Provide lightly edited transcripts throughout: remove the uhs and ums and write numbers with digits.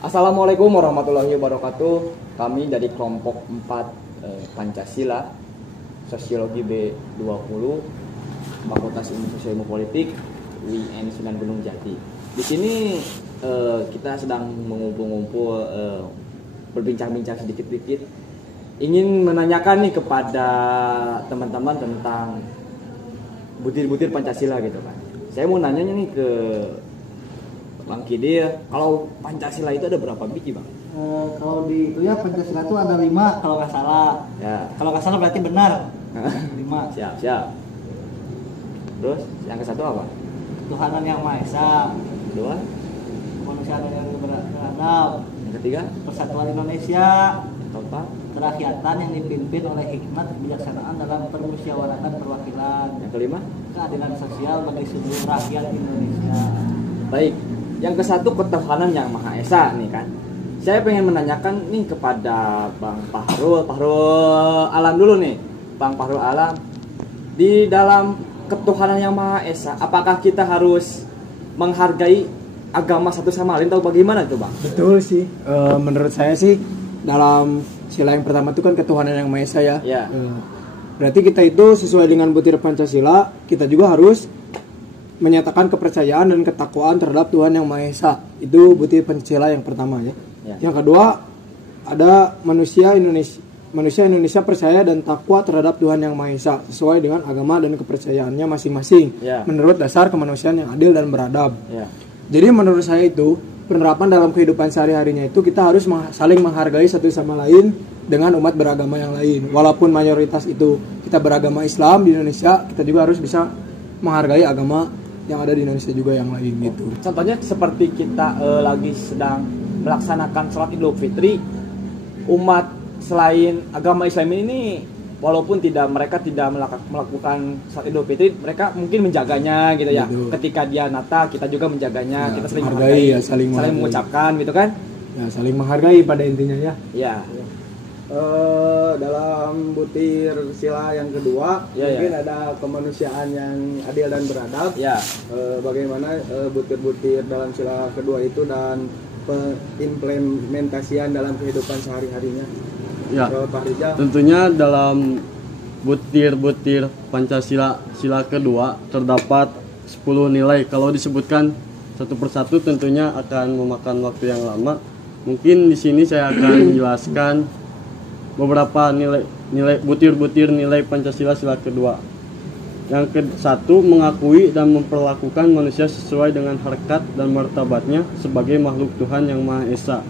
Assalamualaikum warahmatullahi wabarakatuh. Kami dari kelompok 4 Pancasila, Sosiologi B20, Fakultas Ilmu Sosial Ilmu Politik, UIN Sunan Gunung Jati. Di sini kita sedang mengumpul-ngumpul, berbincang-bincang sedikit-sedikit. Ingin menanyakan nih kepada teman-teman tentang butir-butir Pancasila gitu kan. Saya mau nanyanya nih ke Bang Kidir, kalau Pancasila itu ada berapa biji, Bang? Kalau di itu ya Pancasila itu ada 5 kalau nggak salah. Ya. Kalau nggak salah berarti benar. 5. Siap. Terus yang ke satu apa? Ketuhanan yang Maha Esa, Kedua? kemanusiaan yang beradab, Yang ketiga? persatuan Indonesia, Keempat? kerakyatan yang dipimpin oleh hikmat kebijaksanaan dalam permusyawaratan perwakilan, Yang kelima? keadilan sosial bagi seluruh rakyat Indonesia. Baik. Yang ke satu ketuhanan yang Maha Esa nih kan. Saya pengen menanyakan nih kepada Bang Fahrul Alam dulu nih. Bang Fahrul Alam, di dalam ketuhanan yang Maha Esa, apakah kita harus menghargai agama satu sama lain atau bagaimana itu, Bang? Betul sih. Menurut saya sih dalam sila yang pertama itu kan ketuhanan yang Maha Esa ya. Ya. Berarti kita itu sesuai dengan butir Pancasila, kita juga harus menyatakan kepercayaan dan ketakwaan terhadap Tuhan yang Maha Esa. Itu butir Pancasila yang pertama ya. Yang kedua, ada manusia Indonesia percaya dan takwa terhadap Tuhan yang Maha Esa sesuai dengan agama dan kepercayaannya masing-masing menurut dasar kemanusiaan yang adil dan beradab. Jadi menurut saya itu penerapan dalam kehidupan sehari-harinya itu kita harus saling menghargai satu sama lain dengan umat beragama yang lain. Walaupun mayoritas itu kita beragama Islam di Indonesia, kita juga harus bisa menghargai agama yang ada di Indonesia juga yang lain gitu. Contohnya seperti kita lagi sedang melaksanakan sholat Idul Fitri, umat selain agama Islam ini walaupun mereka tidak melakukan sholat Idul Fitri, mereka mungkin menjaganya gitu ya. Gitu. Ketika dia Natal, kita juga menjaganya, Ya, kita saling menghargai menghargai, ya, saling mengucapkan gitu kan? Ya, saling menghargai pada intinya ya. Ya. Dalam butir sila yang kedua mungkin ada kemanusiaan yang adil dan beradab. Bagaimana butir-butir dalam sila kedua itu dan pengimplementasian dalam kehidupan sehari-harinya. Ya, Pak Rizal. tentunya dalam butir-butir Pancasila sila kedua terdapat 10 nilai. Kalau disebutkan satu persatu tentunya akan memakan waktu yang lama. Mungkin di sini saya akan menjelaskan beberapa nilai butir-butir nilai Pancasila sila kedua. Yang ke-1, mengakui dan memperlakukan manusia sesuai dengan harkat dan martabatnya sebagai makhluk Tuhan yang Maha Esa.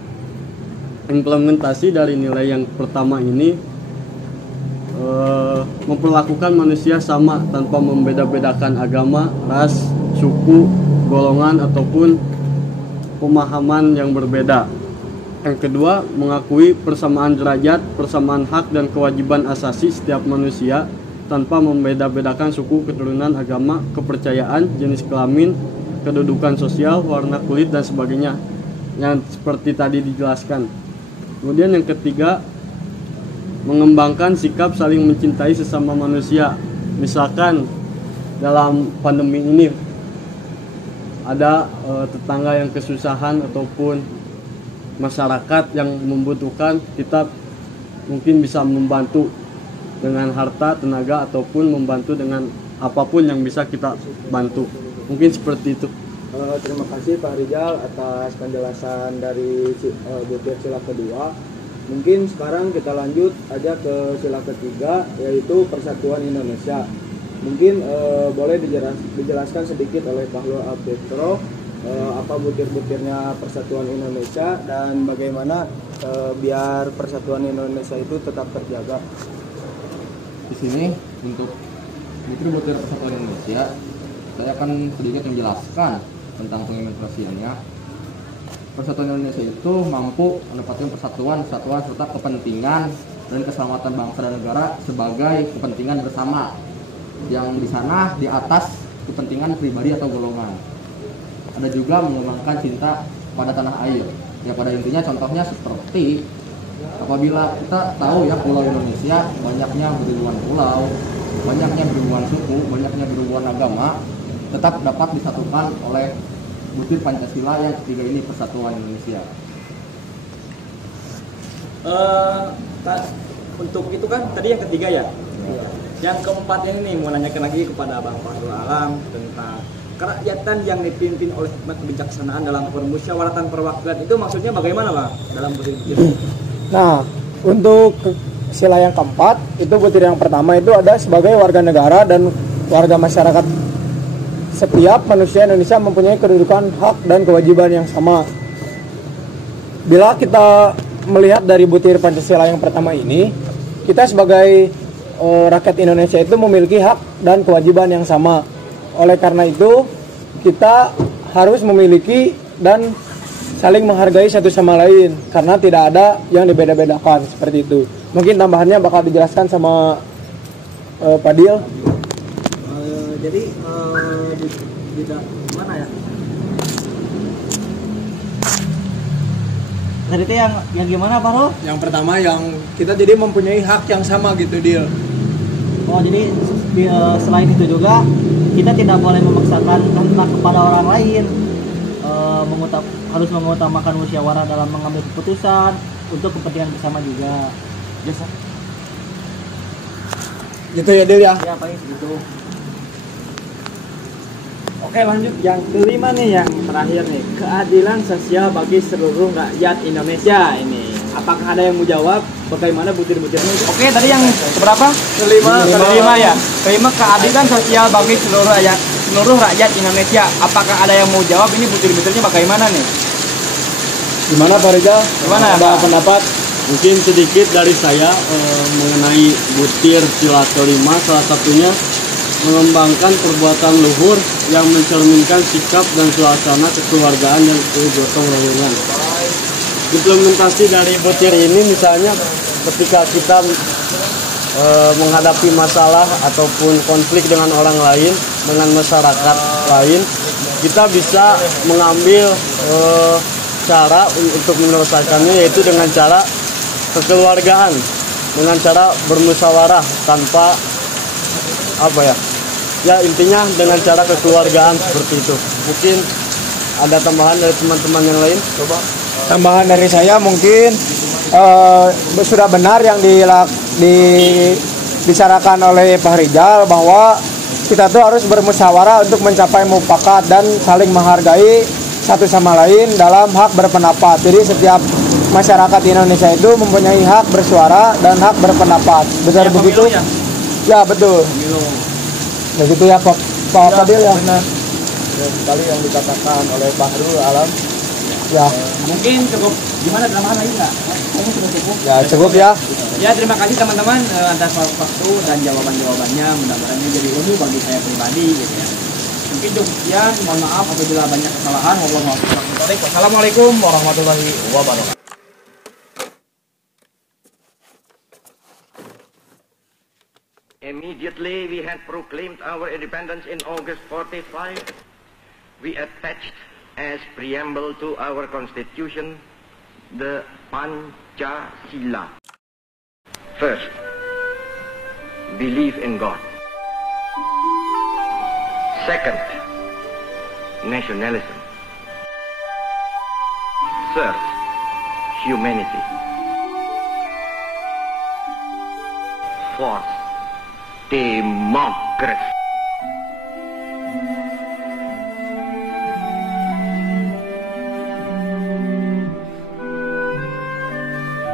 Implementasi dari nilai yang pertama ini memperlakukan manusia sama tanpa membeda-bedakan agama, ras, suku, golongan ataupun pemahaman yang berbeda. Yang kedua, mengakui persamaan derajat, persamaan hak dan kewajiban asasi setiap manusia tanpa membeda-bedakan suku, keturunan, agama, kepercayaan, jenis kelamin, kedudukan sosial, warna kulit dan sebagainya. Yang seperti tadi dijelaskan. Kemudian yang ketiga, mengembangkan sikap saling mencintai sesama manusia. Misalkan dalam pandemi ini ada tetangga yang kesusahan ataupun masyarakat yang membutuhkan, kita mungkin bisa membantu dengan harta, tenaga ataupun membantu dengan apapun yang bisa kita bantu. Mungkin seperti itu. Terima kasih Pak Rizal atas penjelasan dari butir sila kedua. Mungkin sekarang kita lanjut aja ke sila ketiga, yaitu Persatuan Indonesia. Mungkin boleh dijelaskan sedikit oleh Pak Fahrul Alam apa butir-butirnya Persatuan Indonesia dan bagaimana biar Persatuan Indonesia itu tetap terjaga. Di sini untuk butir-butir Persatuan Indonesia, saya akan sedikit menjelaskan tentang pengimplementasiannya. Persatuan Indonesia itu mampu menempatkan persatuan serta kepentingan dan keselamatan bangsa dan negara sebagai kepentingan bersama, yang di sana di atas kepentingan pribadi atau golongan. Ada juga mengembangkan cinta pada tanah air. Ya pada intinya contohnya seperti apabila kita tahu ya pulau Indonesia banyaknya beribuan pulau, banyaknya beribuan suku, banyaknya beribuan agama, tetap dapat disatukan oleh butir Pancasila yang ketiga ini, Persatuan Indonesia. Untuk itu kan tadi yang ketiga ya. Yang keempat ini nih mau nanyakan lagi kepada Bang Fahrul Alam tentang kerakyatan yang dipimpin oleh hikmat kebijaksanaan dalam permusyawaratan perwakilan itu maksudnya bagaimana Bang dalam butir itu? Nah, untuk sila yang keempat itu butir yang pertama itu ada sebagai warga negara dan warga masyarakat. Setiap manusia Indonesia mempunyai kedudukan hak dan kewajiban yang sama. Bila kita melihat dari butir Pancasila yang pertama ini, kita sebagai rakyat Indonesia itu memiliki hak dan kewajiban yang sama. Oleh karena itu, kita harus memiliki dan saling menghargai satu sama lain karena tidak ada yang dibeda-bedakan seperti itu. Mungkin tambahannya bakal dijelaskan sama Padil. Jadi di mana ya? Tadi itu yang gimana Pak Ro? Yang pertama yang kita jadi mempunyai hak yang sama gitu, Dil. Oh, jadi selain itu juga kita tidak boleh memaksakan kehendak kepada orang lain. Harus mengutamakan musyawarah dalam mengambil keputusan untuk kepentingan bersama juga. Biasa. Gitu ya, Dil ya. Ya, paling segitu. Oke, lanjut yang kelima nih, yang terakhir nih, keadilan sosial bagi seluruh rakyat Indonesia ini. Apakah ada yang mau jawab? Bagaimana butir-butirnya? Oke, tadi yang keberapa? Kelima ya. Kelima, keadilan sosial bagi seluruh rakyat Indonesia. Apakah ada yang mau jawab? Ini butir-butirnya bagaimana nih? Gimana Pak Rizal? Gimana, ada Pak? pendapat? Mungkin sedikit dari saya mengenai butir sila kelima, salah satunya mengembangkan perbuatan luhur yang mencerminkan sikap dan suasana kekeluargaan dan kegotong royongan. Implementasi dari butir ini misalnya ketika kita menghadapi masalah ataupun konflik dengan orang lain, dengan masyarakat lain, kita bisa mengambil cara untuk menyelesaikannya, yaitu dengan cara kekeluargaan, dengan cara bermusyawarah tanpa ya intinya dengan cara kekeluargaan seperti itu. Mungkin ada tambahan dari teman-teman yang lain? Coba. Tambahan dari saya mungkin sudah benar yang dibicarakan oleh Pak Rizal bahwa kita tuh harus bermusyawarah untuk mencapai mufakat dan saling menghargai satu sama lain dalam hak berpendapat. Jadi setiap masyarakat Indonesia itu mempunyai hak bersuara dan hak berpendapat. Benar begitu? Ya betul. Begitu ya Pak Fadil ya. Benar sekali yang dikatakan oleh Pak Fahrul Alam. Ya. Mungkin cukup. Gimana, tambahan lagi nggak? Kayaknya sudah cukup. Ya cukup ya. Ya, terima kasih teman-teman atas waktu dan jawaban-jawabannya. Mudah-mudahan ini jadi ilmu bagi saya pribadi gitu ya. Mungkin demikian, mohon maaf apabila banyak kesalahan. Wassalamualaikum warahmatullahi wabarakatuh. Immediately we had proclaimed our independence in August 45. We attached as preamble to our constitution the Pancasila. First, believe in God. Second, nationalism. Third, humanity. Fourth, democracy.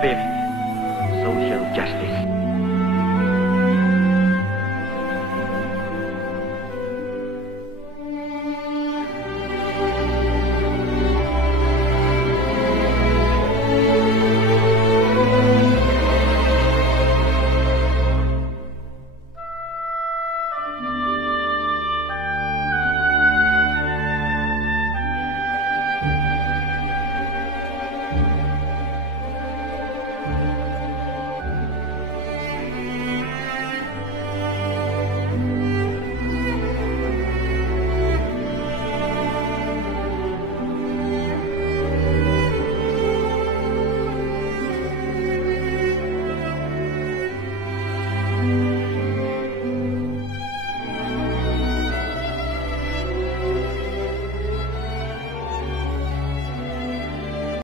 Fifth, social justice.